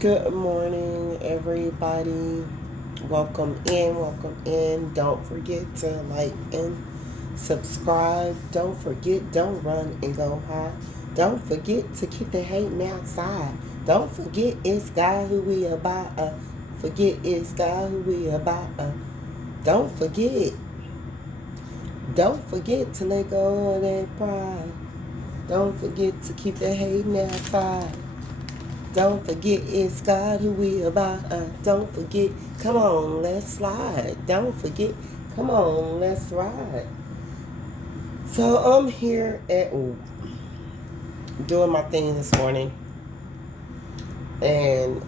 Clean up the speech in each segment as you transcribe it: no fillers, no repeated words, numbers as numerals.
Good morning, everybody. Welcome in, welcome in. Don't forget to like and subscribe. Don't forget, don't run and go high. Don't forget to keep the hating outside. Don't forget it's God who we about. Forget it's God who we about. Don't forget. Don't forget to let go of that pride. Don't forget to keep the hating outside. Don't forget it's God who we about. Don't forget. Come on, let's slide. Don't forget. Come on, let's ride. So I'm here at doing my thing this morning, and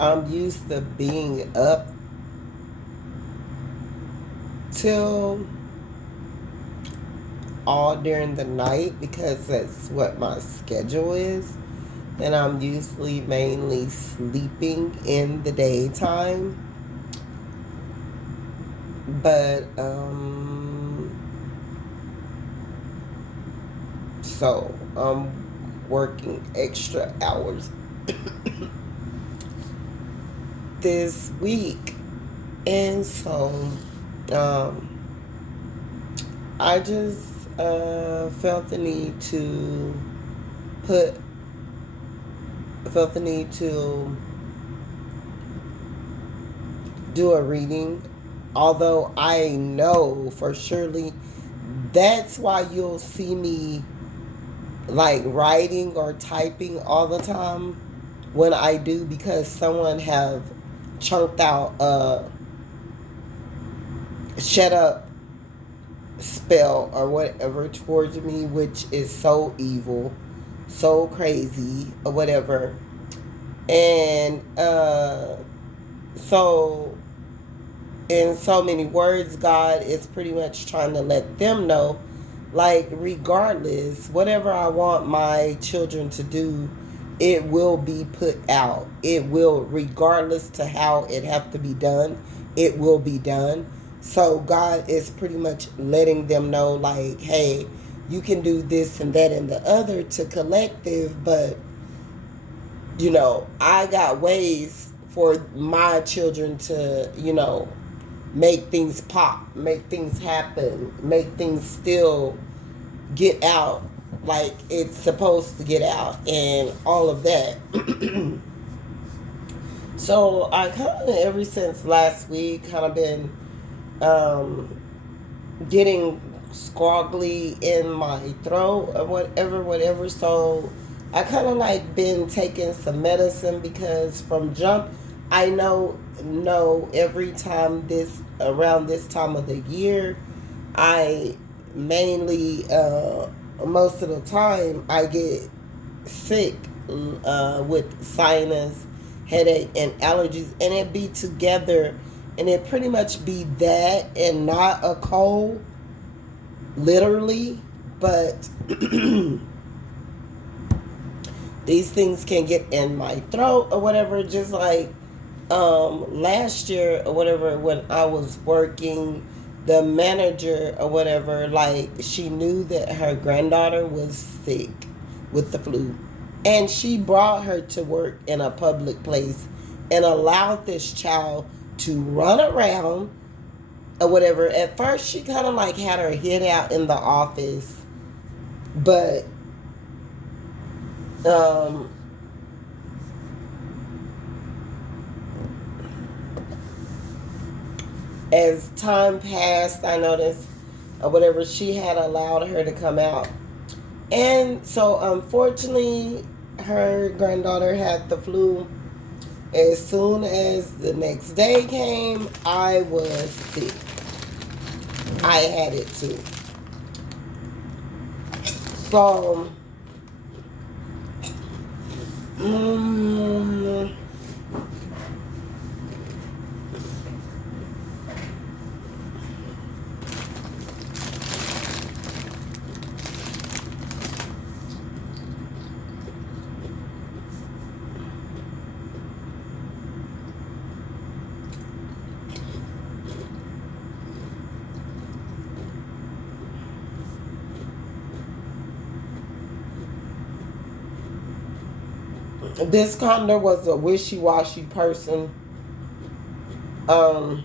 I'm used to being up till all during the night because that's what my schedule is, and I'm usually mainly sleeping in the daytime. But so I'm working extra hours this week, and so um, I just felt the need to put felt the need to do a reading. Although I know for surely that's why you'll see me like writing or typing all the time when I do, because someone have chunked out a shut up spell or whatever towards me, which is so evil, so crazy or whatever. And so in so many words, God is pretty much trying to let them know, like, regardless, whatever I want my children to do, it will be put out. It will, regardless to how it have to be done, it will be done. So God is pretty much letting them know, like, hey, you can do this and that and the other to collective, but I got ways for my children to, make things pop, make things happen, make things still get out like it's supposed to get out, and all of that. So I kind of, ever since last week, kind of been um, getting scroggly in my throat or whatever. So I kind of like been taking some medicine because from jump, I know every time this around this time of the year, I mainly most of the time I get sick with sinus, headache, and allergies, and it be together, and it pretty much be that and not a cold, literally, but these things can get in my throat or whatever, just like last year or whatever, when I was working, the manager or whatever, like, she knew that her granddaughter was sick with the flu, and she brought her to work in a public place and allowed this child to run around or whatever. At first she kind of like had her head out in the office, but um as time passed, I noticed or whatever, she had allowed her to come out. And so unfortunately, her granddaughter had the flu. As soon as the next day came, I was sick. I had it too. So, mm, This Condor was a wishy-washy person. Um,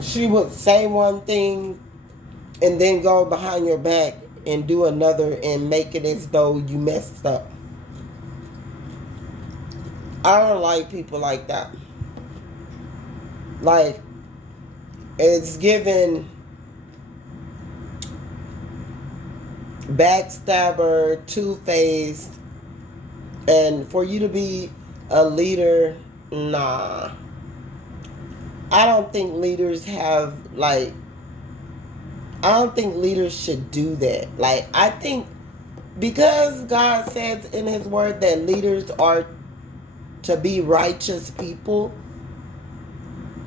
she would say one thing and then go behind your back and do another and make it as though you messed up. I don't like people like that. Like, it's given backstabber, two-faced, and for you to be a leader, nah. I don't think leaders have, like, I don't think leaders should do that. Like, I think because God says in His Word that leaders are to be righteous people,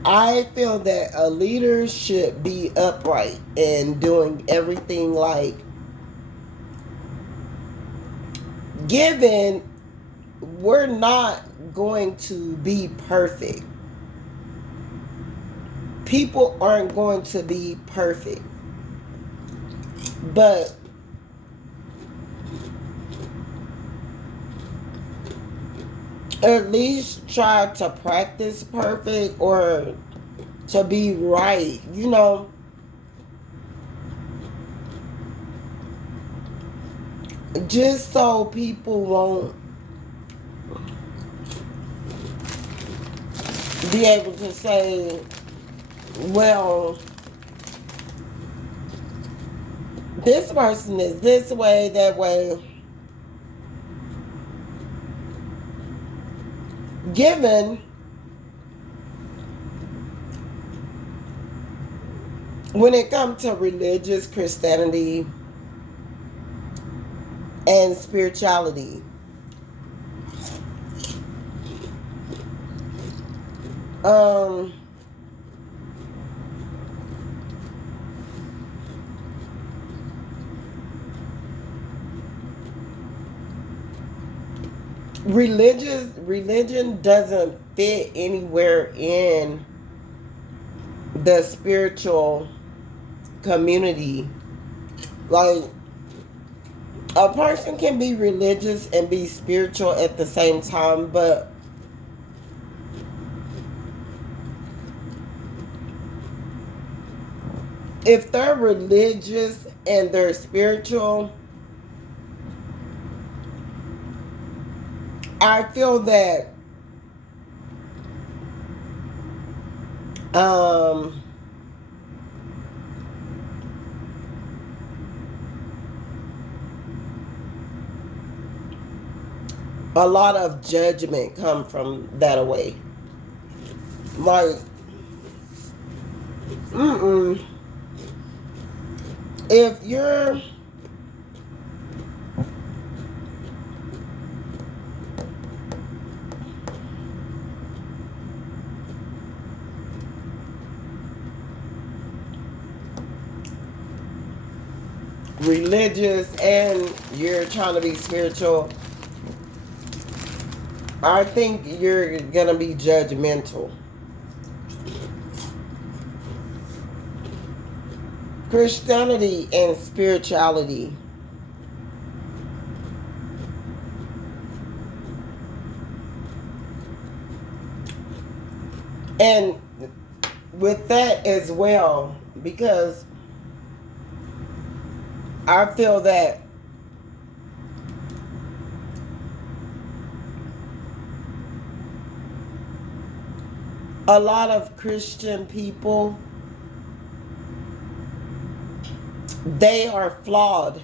I feel that a leader should be upright and doing everything like given we're not going to be perfect. People aren't going to be perfect. But at least try to practice perfect or to be right, you know. Just so people won't be able to say, well, this person is this way, that way. Given when it comes to religious Christianity and spirituality, religion doesn't fit anywhere in the spiritual community. Like, a person can be religious and be spiritual at the same time, but if they're religious and they're spiritual, I feel that a lot of judgment come from that away. Like, if you're religious and you're trying to be spiritual, I think you're gonna be judgmental. Christianity and spirituality, and with that as well, because I feel that a lot of Christian people, they are flawed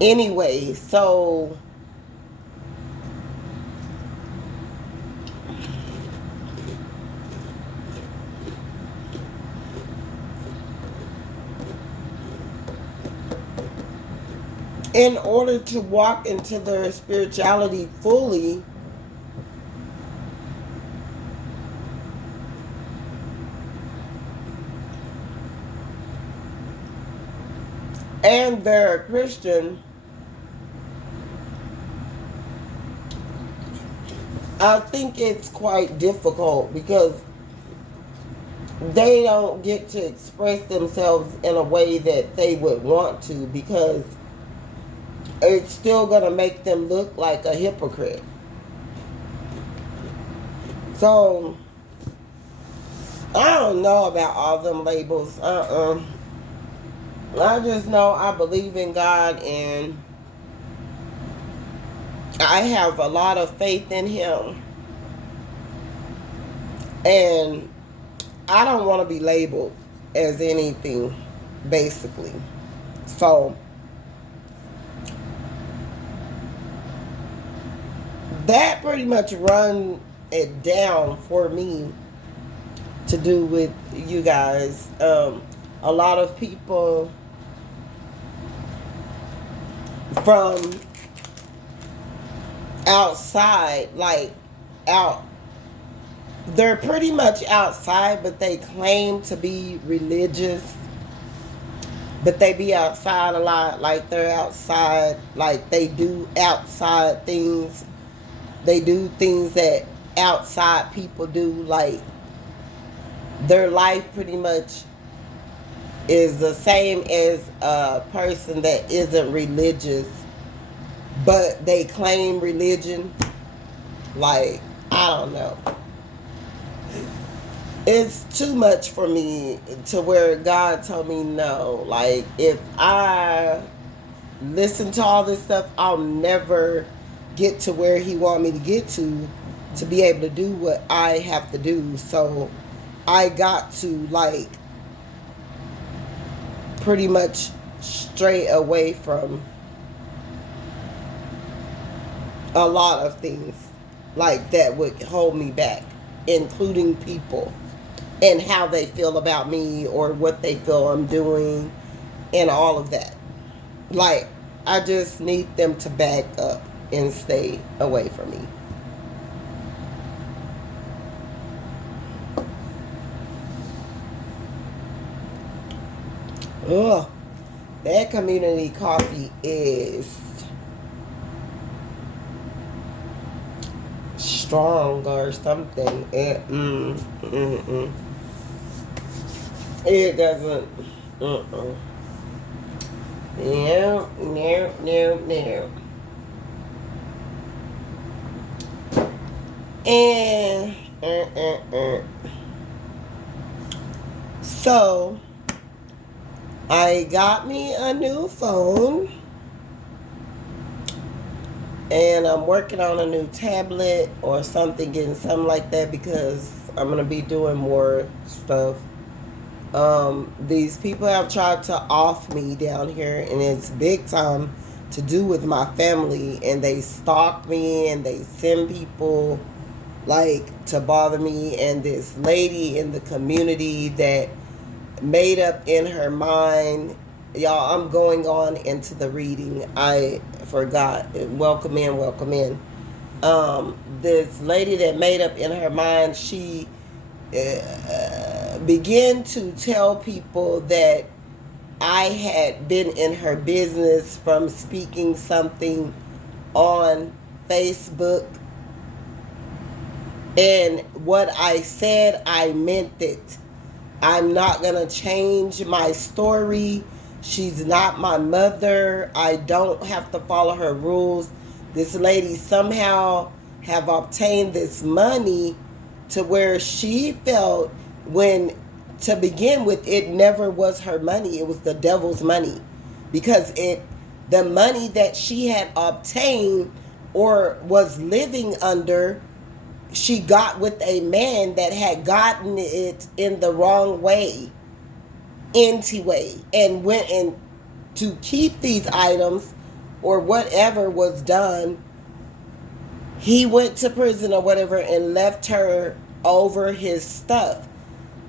anyway. So in order to walk into their spirituality fully, and they're a Christian, I think it's quite difficult because they don't get to express themselves in a way that they would want to, because it's still going to make them look like a hypocrite. So, I don't know about all them labels. I just know I believe in God, and I have a lot of faith in Him. And I don't want to be labeled as anything, basically. So, that pretty much run it down for me to do with you guys. A lot of people from outside, like out, they're pretty much outside, but they claim to be religious. But they be outside a lot, like they're outside, like they do outside things. They do things that outside people do, like their life pretty much is the same as a person that isn't religious, but they claim religion. Like, I don't know. It's too much for me to where God told me no. Like, if I listen to all this stuff, I'll never get to where He want me to get to be able to do what I have to do. So I got to, like, pretty much stray away from a lot of things like that would hold me back, including people and how they feel about me or what they feel I'm doing and all of that. Like, I just need them to back up and stay away from me. Ugh, that community coffee is strong or something. It doesn't. No, no, no, no. And so I got me a new phone, and I'm working on a new tablet or something, getting something like that, because I'm gonna be doing more stuff. These people have tried to off me down here, and it's big time to do with my family, and they stalk me and they send people like to bother me. And this lady in the community that made up in her mind, y'all, I'm going on into the reading. I forgot. Welcome in, welcome in. This lady that made up in her mind, she began to tell people that I had been in her business from speaking something on Facebook. And what I said, I meant it. I'm not going to change my story. She's not my mother. I don't have to follow her rules. This lady somehow have obtained this money to where she felt, when to begin with, it never was her money. It was the devil's money, because the money that she had obtained or was living under, she got with a man that had gotten it in the wrong way anyway, and went in to keep these items or whatever was done. He went to prison or whatever and left her over his stuff.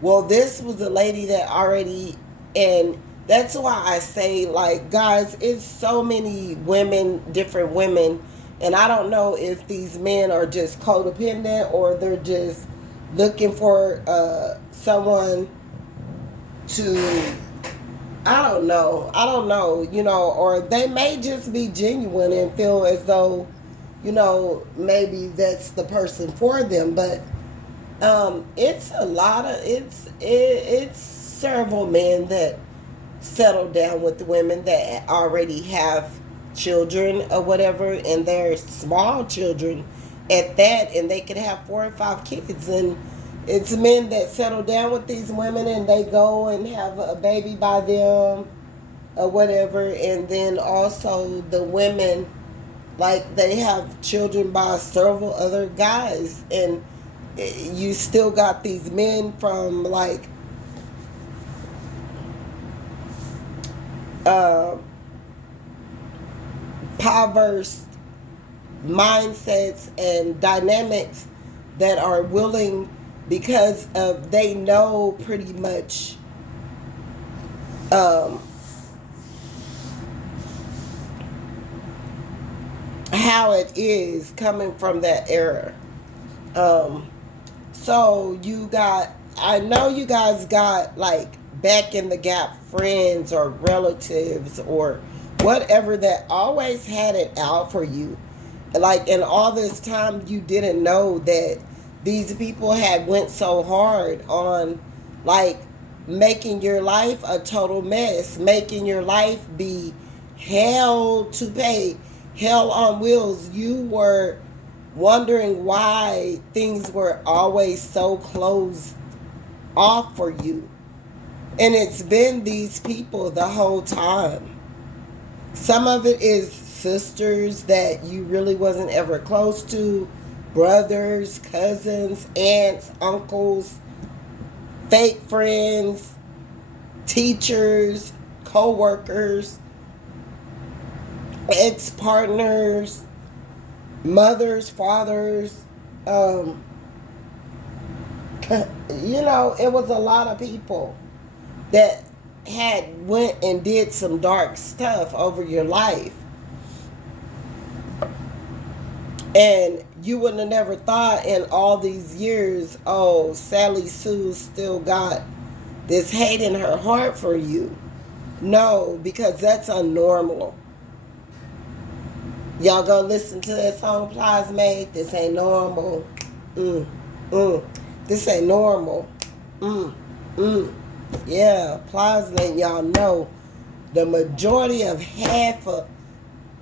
Well, this was a lady that already, and that's why I say, like, guys, it's so many women, different women, and I don't know if these men are just codependent or they're just looking for someone to, I don't know, or they may just be genuine and feel as though, maybe that's the person for them. But It's a lot of it's several men that settle down with women that already have children or whatever, and they're small children at that, and they could have 4 or 5 kids. And it's men that settle down with these women and they go and have a baby by them or whatever. And then also the women, like, they have children by several other guys. And you still got these men from, like, uh, perverse mindsets and dynamics that are willing, because of they know pretty much um, how it is coming from that era. Um, so you got, I know you guys got, like, back in the gap friends or relatives or whatever that always had it out for you. Like, in all this time, you didn't know that these people had went so hard on, like, making your life a total mess, making your life be hell to pay, hell on wheels. You were wondering why things were always so closed off for you. And it's been these people the whole time. Some of it is sisters that you really wasn't ever close to, brothers, cousins, aunts, uncles, fake friends, teachers, co-workers, ex-partners, mothers, fathers. Um, it was a lot of people that had went and did some dark stuff over your life. And you wouldn't have never thought in all these years, oh, Sally Sue still got this hate in her heart for you. No, because that's unnormal. Y'all go listen to that song, Plasmate. This ain't normal. This ain't normal. Yeah, Plasmate, y'all know the majority of half of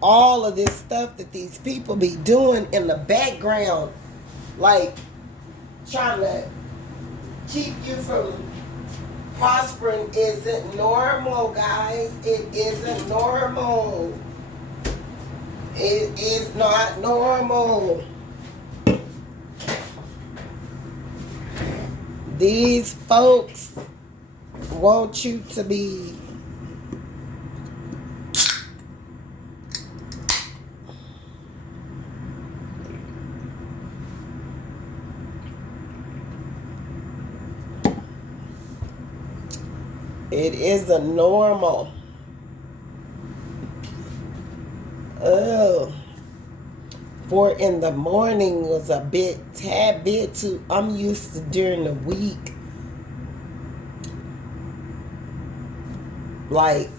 all of this stuff that these people be doing in the background, like trying to keep you from prospering, isn't normal, guys. It isn't normal. It is not normal. These folks want you to be it is a normal. Oh, 4 in the morning was a tad bit too. I'm used to during the week, like,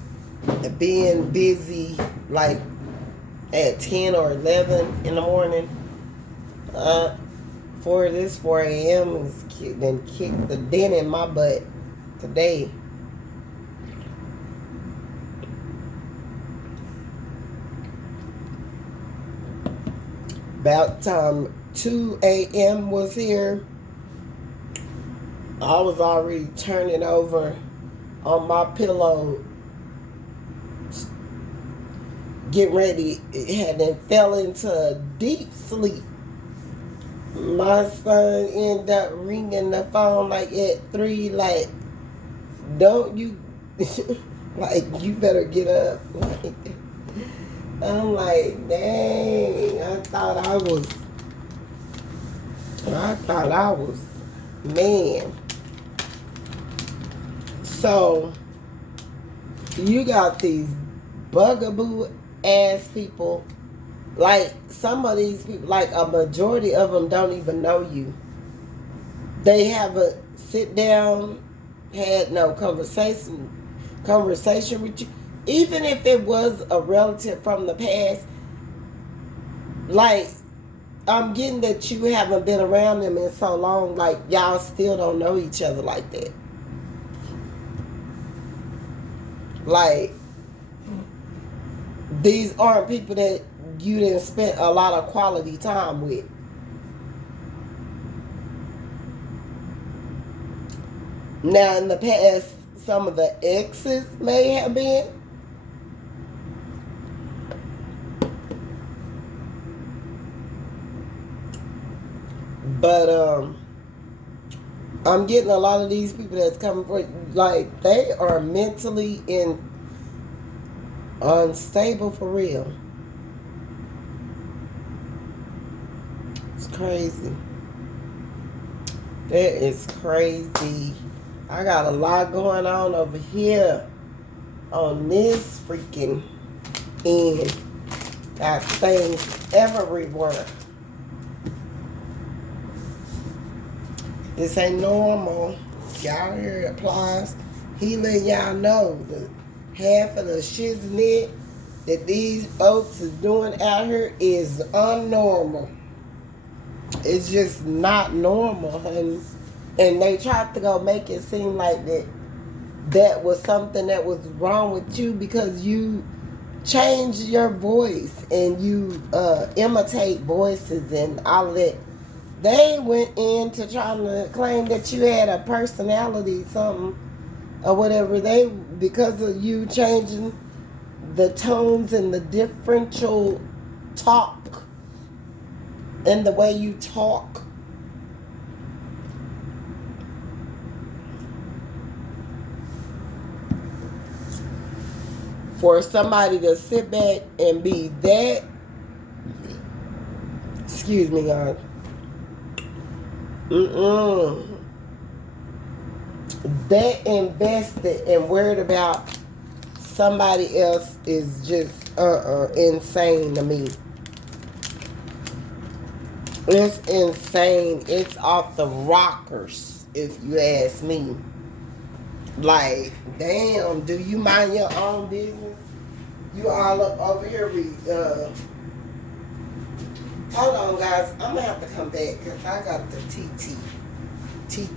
being busy, like at 10 or 11 in the morning. For this 4 a.m. is then kicked the dent in my butt today. About time 2 a.m. was here, I was already turning over on my pillow, getting ready, and then fell into a deep sleep. My son ended up ringing the phone like at 3, like, don't you, like, you better get up. Like, I'm like, dang, I thought I was, man. So, you got these bugaboo ass people. Like, some of these people, like a majority of them don't even know you. They haven't sit down, had no conversation with you. Even if it was a relative from the past, like, I'm getting that you haven't been around them in so long, like y'all still don't know each other like that. Like, these aren't people that you didn't spend a lot of quality time with. Now, in the past, some of the exes may have been. But I'm getting a lot of these people that's coming for, like, they are mentally unstable for real. It's crazy. That is crazy. I got a lot going on over here on this freaking end. Got things everywhere. This ain't normal. Y'all hear it applies. He let y'all know that half of the shiznit that these folks is doing out here is unnormal. It's just not normal, honey. And they tried to go make it seem like that was something that was wrong with you because you changed your voice and you imitate voices and all of that. They went into trying to claim that you had a personality, something or whatever. They, because of you changing the tones and the differential talk and the way you talk. For somebody to sit back and be that, excuse me, guys. That invested and worried about somebody else is just insane to me. It's insane. It's off the rockers, if you ask me. Like, damn, do you mind your own business? You all up over here hold on, guys. I'm gonna have to come back because I got the TT.